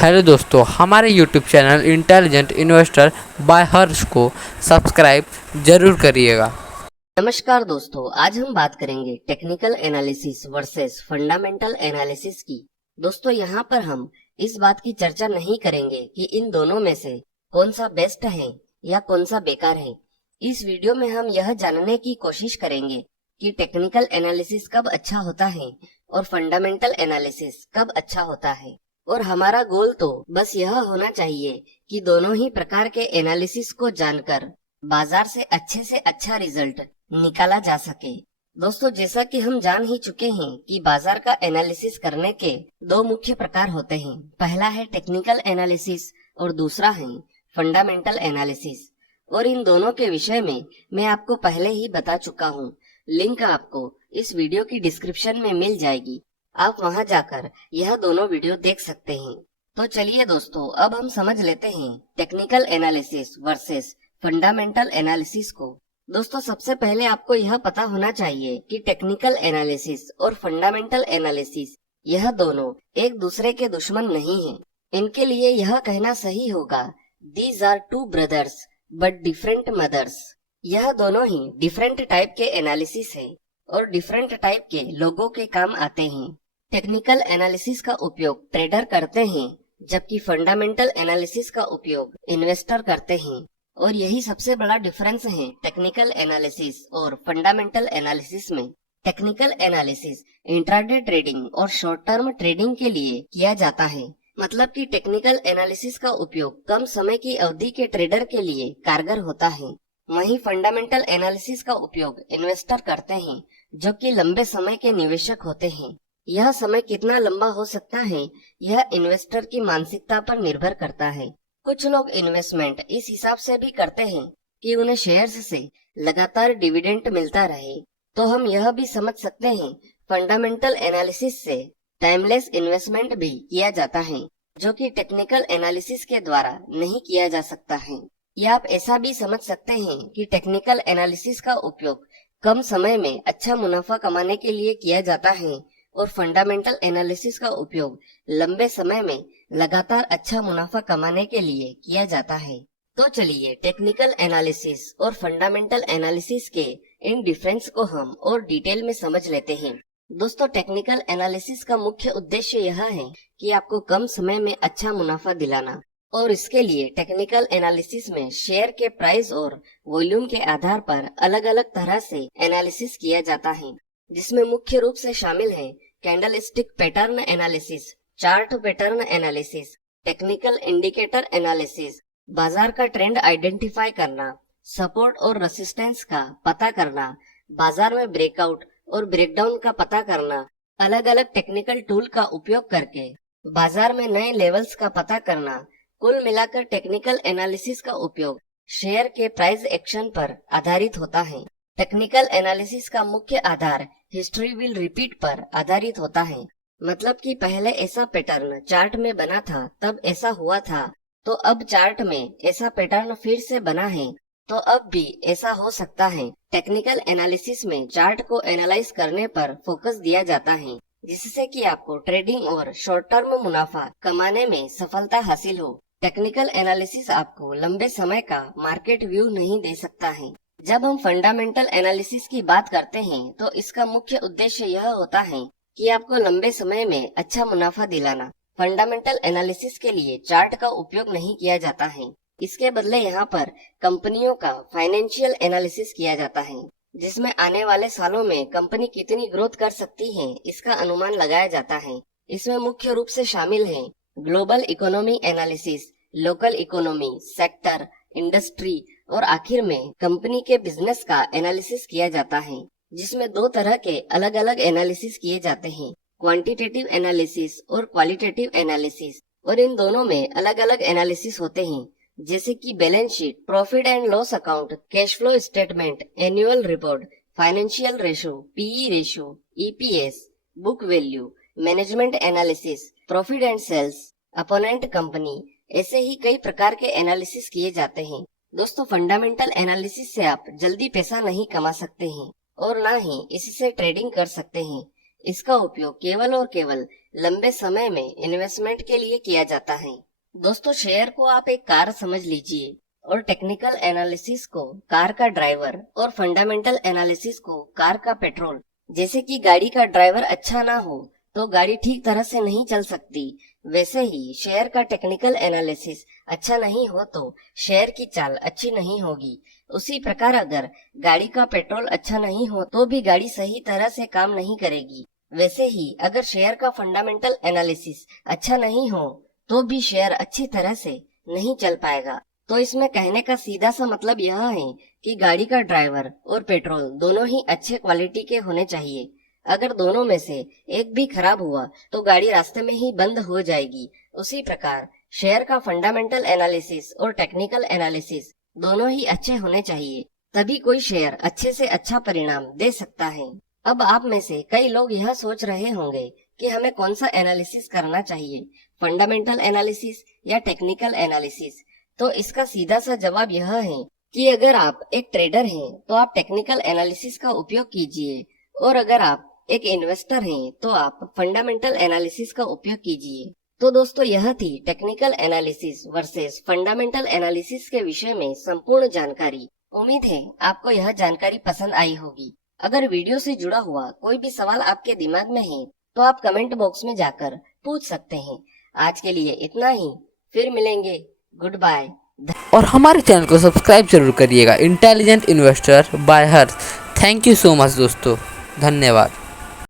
Hello दोस्तों, हमारे YouTube channel intelligent investor by Harsh को सब्सक्राइब जरूर करिएगा। नमस्कार दोस्तों, आज हम बात करेंगे technical analysis versus fundamental analysis की। दोस्तों, यहाँ पर हम इस बात की चर्चा नहीं करेंगे कि इन दोनों में से कौन सा बेस्ट है या कौन सा बेकार है। इस वीडियो में हम यह जानने की कोशिश करेंगे कि टेक्निकल एनालिसिस कब अच्छा होता है और फंडामेंटल एनालिसिस कब अच्छा होता है। और हमारा गोल तो बस यह होना चाहिए कि दोनों ही प्रकार के एनालिसिस को जानकर बाजार से अच्छा रिजल्ट निकाला जा सके। दोस्तों, जैसा कि हम जान ही चुके हैं कि बाजार का एनालिसिस करने के दो मुख्य प्रकार होते हैं। पहला है टेक्निकल एनालिसिस और दूसरा है फंडामेंटल एनालिसिस। और इन दोनों के विषय में मैं आपको पहले ही बता चुका हूँ। लिंक आपको इस वीडियो की डिस्क्रिप्शन में मिल जाएगी, आप वहां जाकर यह दोनों वीडियो देख सकते हैं। तो चलिए दोस्तों, अब हम समझ लेते हैं technical analysis versus fundamental analysis को। दोस्तों, सबसे पहले आपको यह पता होना चाहिए कि टेक्निकल एनालिसिस और फंडामेंटल एनालिसिस यह दोनों एक दूसरे के दुश्मन नहीं हैं। इनके लिए यह कहना सही होगा, these are two brothers but different mothers. यह दोनों ही डिफरेंट टाइप के एनालिसिस है और डिफरेंट टाइप के लोगों के काम आते हैं। टेक्निकल एनालिसिस का उपयोग ट्रेडर करते हैं, जबकि फंडामेंटल एनालिसिस का उपयोग इन्वेस्टर करते हैं। और यही सबसे बड़ा डिफरेंस है टेक्निकल एनालिसिस और फंडामेंटल एनालिसिस में। टेक्निकल एनालिसिस इंट्राडे ट्रेडिंग और शॉर्ट टर्म ट्रेडिंग के लिए किया जाता है। मतलब कि टेक्निकल एनालिसिस का उपयोग कम समय की अवधि के ट्रेडर के लिए कारगर होता है। वहीं फंडामेंटल एनालिसिस का उपयोग इन्वेस्टर करते हैं, जो कि लंबे समय के निवेशक होते हैं। यह समय कितना लंबा हो सकता है, यह इन्वेस्टर की मानसिकता पर निर्भर करता है। कुछ लोग इन्वेस्टमेंट इस हिसाब से भी करते हैं कि उन्हें शेयर्स से लगातार डिविडेंड मिलता रहे। तो हम यह भी समझ सकते हैं, फंडामेंटल एनालिसिस से टाइमलेस इन्वेस्टमेंट भी किया जाता है, जो कि टेक्निकल एनालिसिस के द्वारा नहीं किया जा सकता है। या आप ऐसा भी समझ सकते हैं कि टेक्निकल एनालिसिस का उपयोग कम समय में अच्छा मुनाफा कमाने के लिए किया जाता है और फंडामेंटल एनालिसिस का उपयोग लंबे समय में लगातार अच्छा मुनाफा कमाने के लिए किया जाता है। तो चलिए टेक्निकल एनालिसिस और फंडामेंटल एनालिसिस के इन डिफरेंस को हम और डिटेल में समझ लेते हैं। दोस्तों, टेक्निकल एनालिसिस का मुख्य उद्देश्य यह है कि आपको कम समय में अच्छा मुनाफा दिलाना। और इसके लिए टेक्निकल एनालिसिस में शेयर के प्राइस और वॉल्यूम के आधार पर अलग अलग तरह से एनालिसिस किया जाता है, जिसमें मुख्य रूप से शामिल है candlestick pattern analysis, chart pattern analysis, technical indicator analysis, बाजार का ट्रेंड आइडेंटिफाई करना, सपोर्ट और रेसिस्टेंस का पता करना, बाजार में ब्रेकआउट और ब्रेकडाउन का पता करना, अलग अलग टेक्निकल टूल का उपयोग करके बाजार में नए लेवल्स का पता करना। कुल मिलाकर टेक्निकल एनालिसिस का उपयोग शेयर के प्राइस एक्शन पर आधारित होता है। टेक्निकल एनालिसिस का मुख्य आधार हिस्ट्री विल रिपीट पर आधारित होता है। मतलब कि पहले ऐसा पैटर्न चार्ट में बना था, तब ऐसा हुआ था, तो अब चार्ट में ऐसा पैटर्न फिर से बना है, तो अब भी ऐसा हो सकता है। टेक्निकल एनालिसिस में चार्ट को एनालाइज करने पर फोकस दिया जाता है, जिससे कि आपको ट्रेडिंग और शॉर्ट टर्म मुनाफा कमाने में सफलता हासिल हो। टेक्निकल एनालिसिस आपको लंबे समय का मार्केट व्यू नहीं दे सकता है। जब हम फंडामेंटल एनालिसिस की बात करते हैं, तो इसका मुख्य उद्देश्य यह होता है कि आपको लंबे समय में अच्छा मुनाफा दिलाना। फंडामेंटल एनालिसिस के लिए चार्ट का उपयोग नहीं किया जाता है। इसके बदले यहाँ पर कंपनियों का फाइनेंशियल एनालिसिस किया जाता है, जिसमें आने वाले सालों में कंपनी कितनी ग्रोथ कर सकती है, इसका अनुमान लगाया जाता है। इसमें मुख्य रूप से शामिल है global economy analysis, local economy, sector, industry और आखिर में कंपनी के बिजनेस का एनालिसिस किया जाता है, जिसमें दो तरह के अलग अलग एनालिसिस किए जाते हैं, क्वांटिटेटिव एनालिसिस और क्वालिटेटिव एनालिसिस। और इन दोनों में अलग अलग एनालिसिस होते हैं, जैसे कि balance sheet, profit and loss account, cash flow statement, annual report, financial ratio, PE ratio, EPS, book value, management analysis, profit and sales, opponent company. ऐसे ही कई प्रकार के एनालिसिस किए जाते हैं। दोस्तों, फंडामेंटल एनालिसिस से आप जल्दी पैसा नहीं कमा सकते हैं और ना ही इससे ट्रेडिंग कर सकते हैं। इसका उपयोग केवल और केवल लंबे समय में इन्वेस्टमेंट के लिए किया जाता है। दोस्तों, शेयर को आप एक कार समझ लीजिए और टेक्निकल एनालिसिस को कार का ड्राइवर और फंडामेंटल एनालिसिस को कार का पेट्रोल। जैसे कि गाड़ी का ड्राइवर अच्छा ना हो तो गाड़ी ठीक तरह से नहीं चल सकती, वैसे ही शेयर का टेक्निकल एनालिसिस अच्छा नहीं हो तो शेयर की चाल अच्छी नहीं होगी। उसी प्रकार अगर गाड़ी का पेट्रोल अच्छा नहीं हो तो भी गाड़ी सही तरह से काम नहीं करेगी। वैसे ही अगर शेयर का फंडामेंटल एनालिसिस अच्छा नहीं हो तो भी शेयर अच्छी तरह से नहीं चल पाएगा। तो इसमें कहने का सीधा सा मतलब यह है कि गाड़ी का ड्राइवर और पेट्रोल दोनों ही अच्छे क्वालिटी के होने चाहिए। अगर दोनों में से एक भी खराब हुआ तो गाड़ी रास्ते में ही बंद हो जाएगी। उसी प्रकार शेयर का फंडामेंटल एनालिसिस और टेक्निकल एनालिसिस दोनों ही अच्छे होने चाहिए, तभी कोई शेयर अच्छे से अच्छा परिणाम दे सकता है। अब आप में से कई लोग यह सोच रहे होंगे कि हमें कौन सा एनालिसिस करना चाहिए, फंडामेंटल एनालिसिस या टेक्निकल एनालिसिस। तो इसका सीधा सा जवाब यह है कि अगर आप एक ट्रेडर हैं तो आप टेक्निकल एनालिसिस का उपयोग कीजिए और अगर आप एक इन्वेस्टर हैं तो आप फंडामेंटल एनालिसिस का उपयोग कीजिए। तो दोस्तों, यह थी technical analysis versus fundamental analysis के विषय में संपूर्ण जानकारी। उम्मीद है आपको यह जानकारी पसंद आई होगी। अगर वीडियो से जुड़ा हुआ कोई भी सवाल आपके दिमाग में है तो आप कमेंट बॉक्स में जाकर पूछ सकते हैं। आज के लिए इतना ही, फिर मिलेंगे। Goodbye. और हमारे चैनल को सब्सक्राइब जरूर करिएगा, intelligent investor by Harsh. Thank you so much दोस्तों, धन्यवाद।